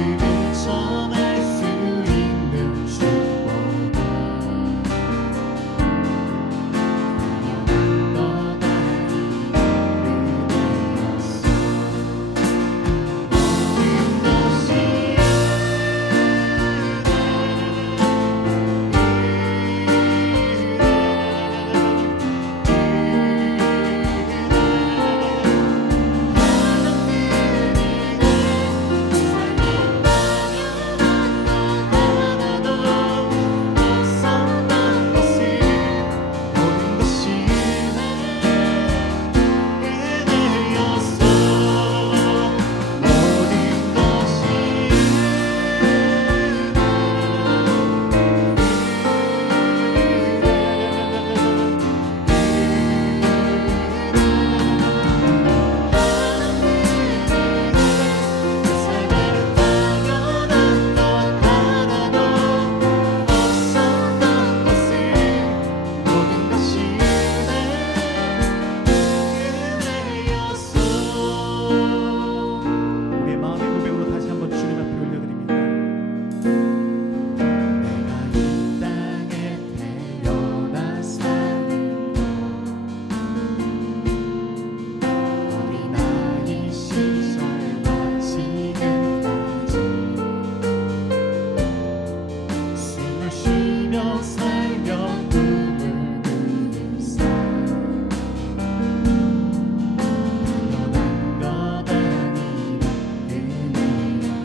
living song.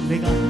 내가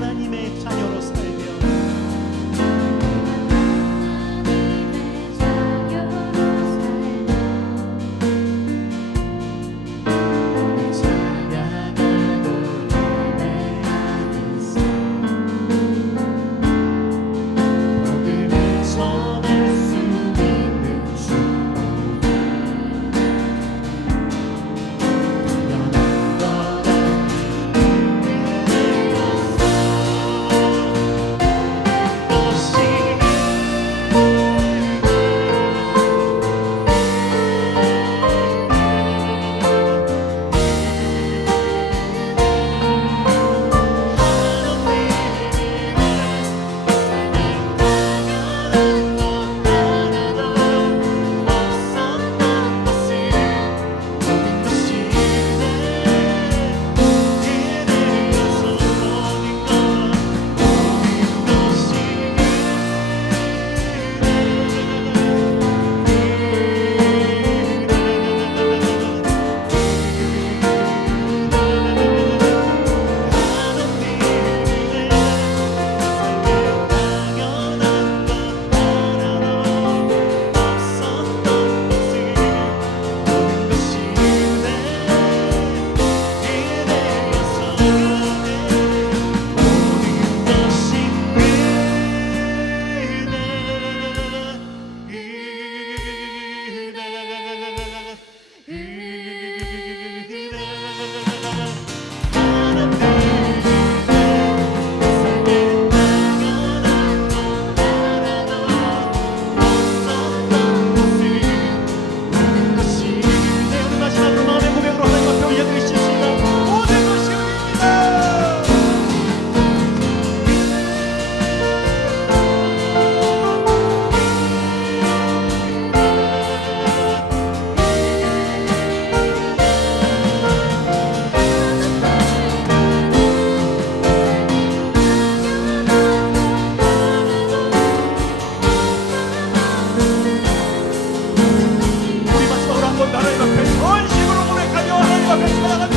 Deus,